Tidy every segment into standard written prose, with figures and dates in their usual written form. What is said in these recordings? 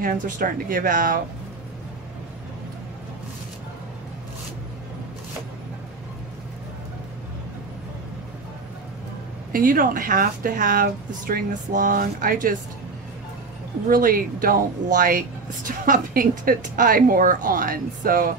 hands are starting to give out. And you don't have to have the string this long. I just really don't like stopping to tie more on. So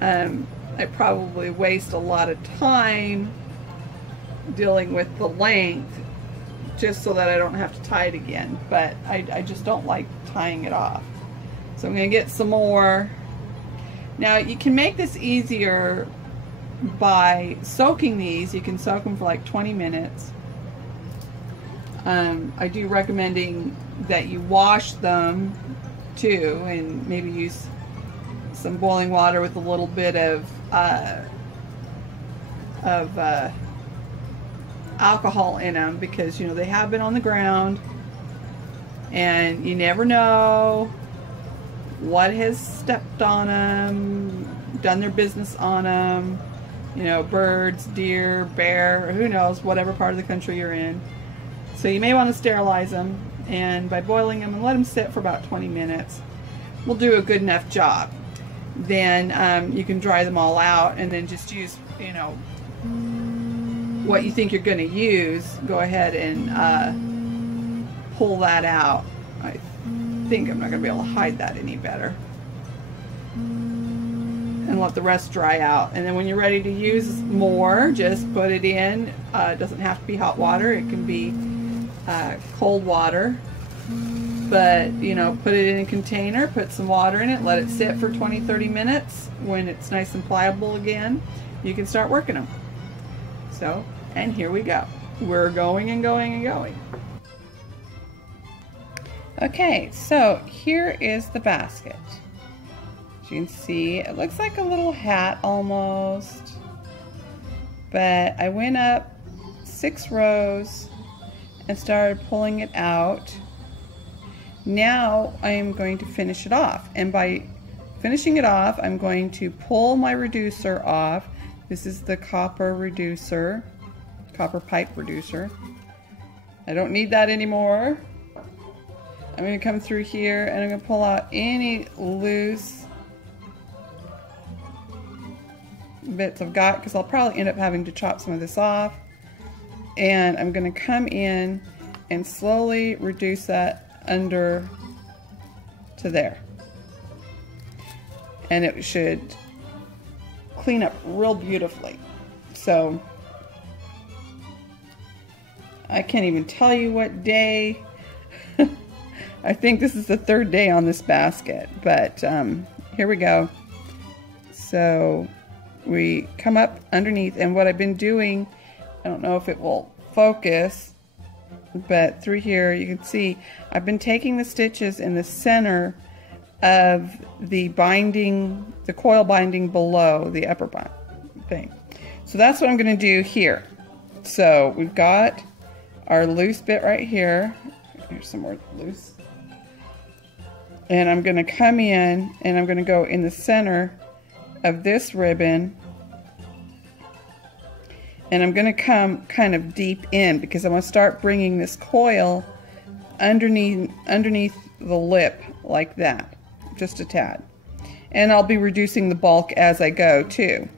I probably waste a lot of time dealing with the length just so that I don't have to tie it again. But I just don't like tying it off. So I'm going to get some more. Now you can make this easier by soaking these. You can soak them for like 20 minutes. I do recommending that you wash them too, and maybe use some boiling water with a little bit of alcohol in them, because you know they have been on the ground and you never know what has stepped on them, done their business on them. You know, birds, deer, bear, or who knows, whatever part of the country you're in. So you may want to sterilize them, and by boiling them and let them sit for about 20 minutes will do a good enough job. Then you can dry them all out and then just use, you know, what you think you're going to use. Go ahead and pull that out. I think I'm not going to be able to hide that any better. And let the rest dry out. And then when you're ready to use more, just put it in. It doesn't have to be hot water. It can be cold water. But, you know, put it in a container, put some water in it, let it sit for 20-30 minutes. When it's nice and pliable again, you can start working them. So, and here we go. We're going and going and going. Okay, so here is the basket. As you can see, it looks like a little hat almost, but I went up 6 rows and started pulling it out. Now I am going to finish it off, and by finishing it off, I'm going to pull my reducer off. This is the copper reducer, copper pipe reducer. I don't need that anymore. I'm going to come through here and I'm going to pull out any loose bits I've got, because I'll probably end up having to chop some of this off. And I'm going to come in and slowly reduce that under to there. And it should clean up real beautifully. So I can't even tell you what day. I think this is the 3rd day on this basket, but here we go. So we come up underneath, and what I've been doing, I don't know if it will focus, but through here you can see I've been taking the stitches in the center of the binding, the coil binding below the upper thing. So that's what I'm going to do here. So we've got our loose bit right here. Here's some more loose. And I'm going to come in and I'm going to go in the center of this ribbon, and I'm going to come kind of deep in, because I'm going to start bringing this coil underneath the lip like that, just a tad. And I'll be reducing the bulk as I go too,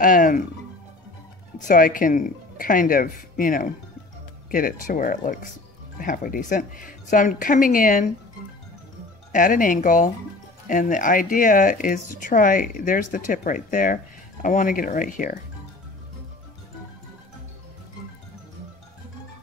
so I can kind of, you know, get it to where it looks halfway decent. So I'm coming in at an angle, and the idea is to try, there's the tip right there, I want to get it right here.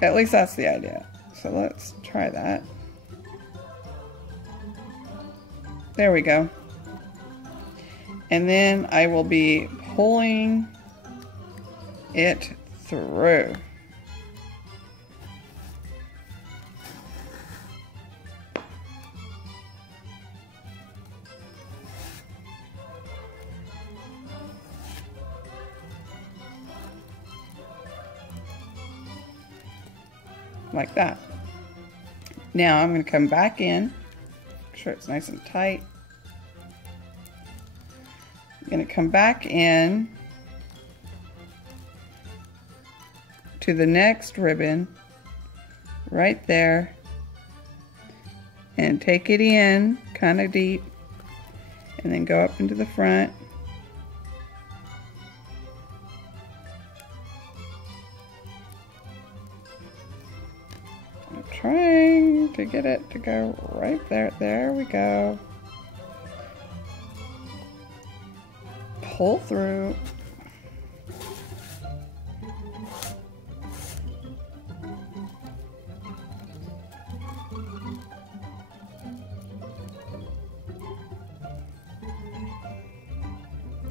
At least that's the idea. So let's try that. There we go. And then I will be pulling it through. Like that. Now I'm going to come back in, make sure it's nice and tight. I'm going to come back in to the next ribbon right there, and take it in kind of deep, and then go up into the front. I'm trying to get it to go right there. There we go. Pull through.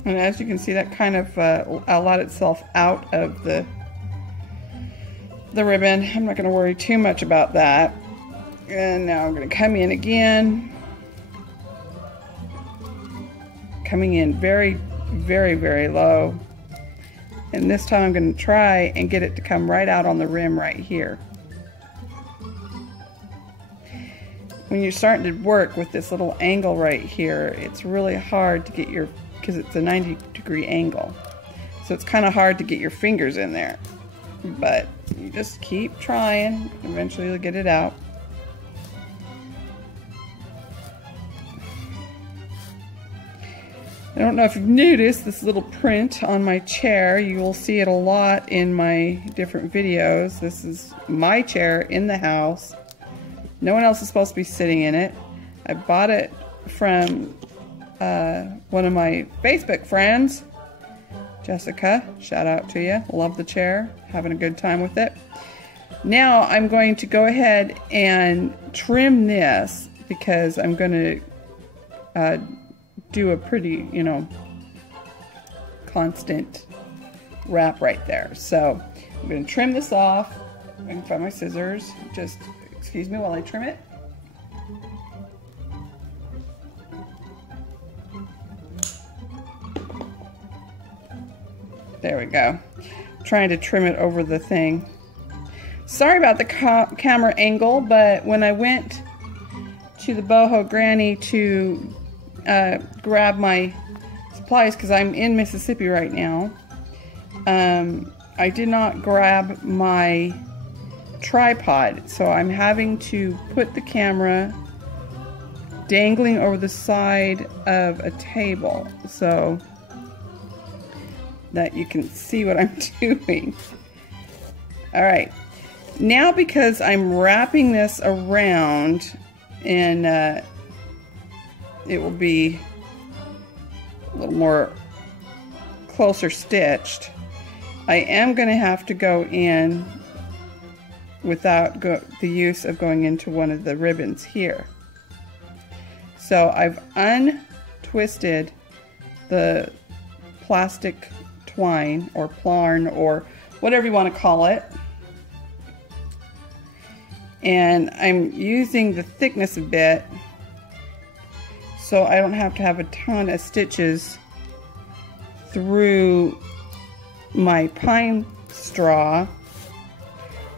And as you can see, that kind of allowed itself out of the ribbon. I'm not going to worry too much about that. And now I'm going to come in again. Coming in very, very, very low. And this time I'm going to try and get it to come right out on the rim right here. When you're starting to work with this little angle right here, it's really hard to get your, because it's a 90-degree angle. So it's kind of hard to get your fingers in there. But you just keep trying. Eventually you'll get it out. I don't know if you've noticed this little print on my chair. You will see it a lot in my different videos. This is my chair in the house. No one else is supposed to be sitting in it. I bought it from one of my Facebook friends, Jessica. Shout out to you. Love the chair. Having a good time with it. Now I'm going to go ahead and trim this because I'm going to do a pretty, you know, constant wrap right there. So I'm going to trim this off. I can find my scissors. Just excuse me while I trim it. There we go. Trying to trim it over the thing. Sorry about the camera angle, but when I went to the Boho Granny to grab my supplies, because I'm in Mississippi right now, I did not grab my tripod, so I'm having to put the camera dangling over the side of a table so that you can see what I'm doing. Alright, now because I'm wrapping this around and it will be a little more closer stitched, I am going to have to go in without the use of going into one of the ribbons here. So I've untwisted the plastic twine or plarn or whatever you want to call it, and I'm using the thickness a bit so I don't have to have a ton of stitches through my pine straw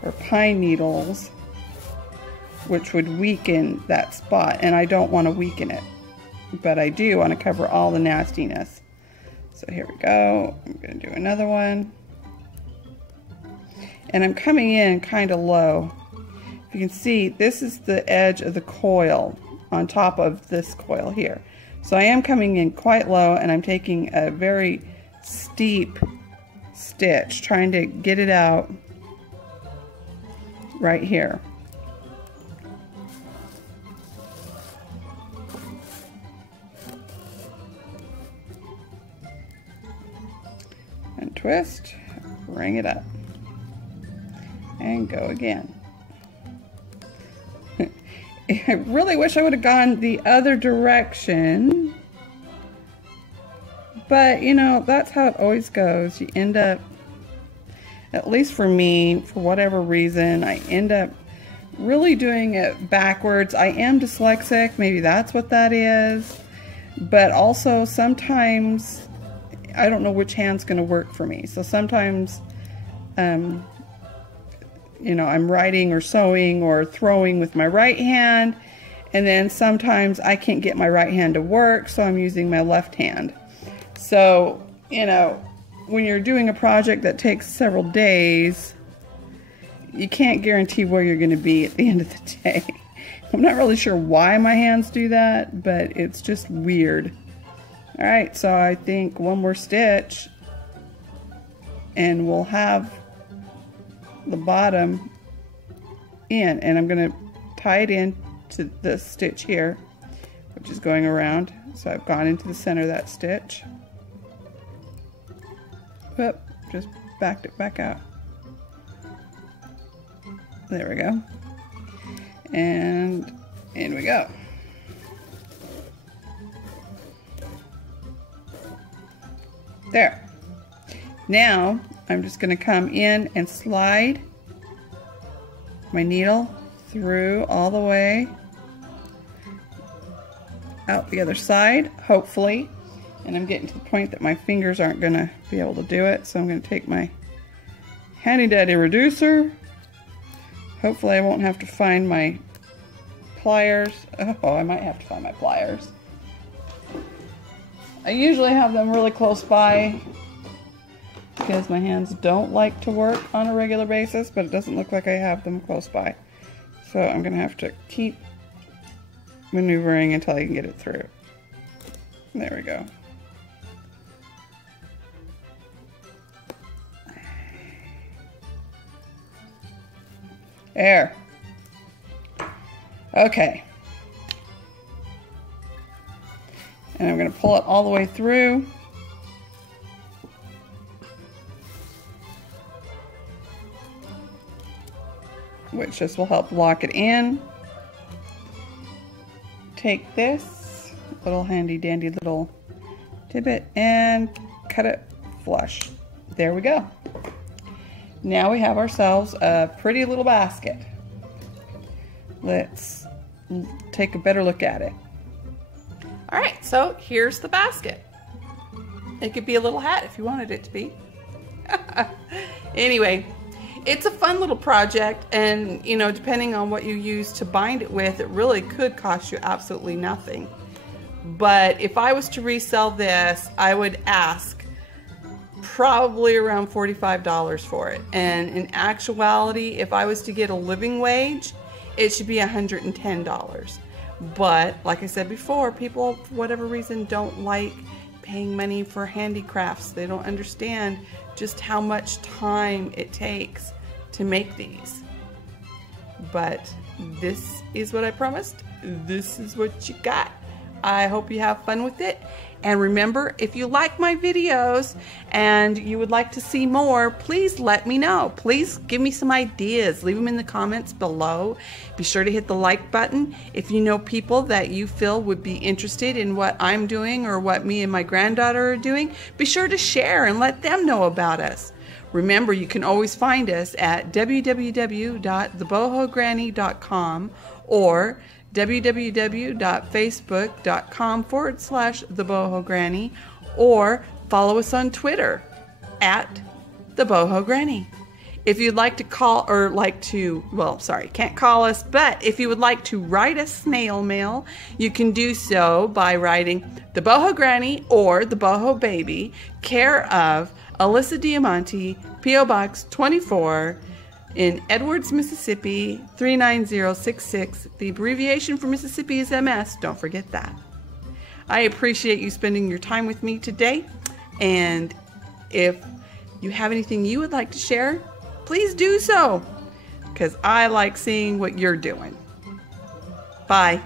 or pine needles, which would weaken that spot, and I don't want to weaken it, but I do want to cover all the nastiness. So here we go. I'm going to do another one, and I'm coming in kind of low. If you can see, this is the edge of the coil on top of this coil here. So I am coming in quite low, and I'm taking a very steep stitch, trying to get it out right here. And twist, bring it up, and go again. I really wish I would have gone the other direction, but you know, that's how it always goes. You end up, at least for me, for whatever reason, I end up really doing it backwards. I am dyslexic, maybe that's what that is, but also sometimes I don't know which hand's going to work for me. So sometimes, you know, I'm writing or sewing or throwing with my right hand, and then sometimes I can't get my right hand to work, so I'm using my left hand. So, you know, when you're doing a project that takes several days, you can't guarantee where you're going to be at the end of the day. I'm not really sure why my hands do that, but it's just weird. All right, so I think one more stitch and we'll have the bottom in, and I'm going to tie it in to the stitch here, which is going around. So I've gone into the center of that stitch. Whoop, just backed it back out. There we go. And in we go. There. Now I'm just going to come in and slide my needle through all the way out the other side, hopefully. And I'm getting to the point that my fingers aren't going to be able to do it, so I'm going to take my handy dandy reducer. Hopefully I won't have to find my pliers. Oh, I might have to find my pliers. I usually have them really close by because my hands don't like to work on a regular basis, but it doesn't look like I have them close by. So I'm going to have to keep maneuvering until I can get it through. There we go. There. Okay. And I'm going to pull it all the way through. Which just will help lock it in. Take this little handy dandy little tippet and cut it flush. There we go. Now we have ourselves a pretty little basket. Let's take a better look at it. All right, so here's the basket. It could be a little hat if you wanted it to be. Anyway, it's a fun little project, and you know, depending on what you use to bind it with, it really could cost you absolutely nothing. But if I was to resell this, I would ask probably around $45 for it. And in actuality, if I was to get a living wage, it should be $110. But like I said before, people for whatever reason don't like paying money for handicrafts. They don't understand just how much time it takes to make these. But this is what I promised. This is what you got. I hope you have fun with it. And remember, if you like my videos and you would like to see more, please let me know. Please give me some ideas. Leave them in the comments below. Be sure to hit the like button. If you know people that you feel would be interested in what I'm doing or what me and my granddaughter are doing, be sure to share and let them know about us. Remember, you can always find us at www.thebohogranny.com or www.facebook.com/thebohogranny, or follow us on Twitter at thebohogranny. If you'd like to call or can't call us, but if you would like to write a snail mail, you can do so by writing The Boho Granny or The Boho Baby, care of Alyssa Diamante, P.O. Box 24, in Edwards, Mississippi 39066. The abbreviation for Mississippi is MS. Don't forget that. I appreciate you spending your time with me today. And if you have anything you would like to share, please do so, because I like seeing what you're doing. Bye.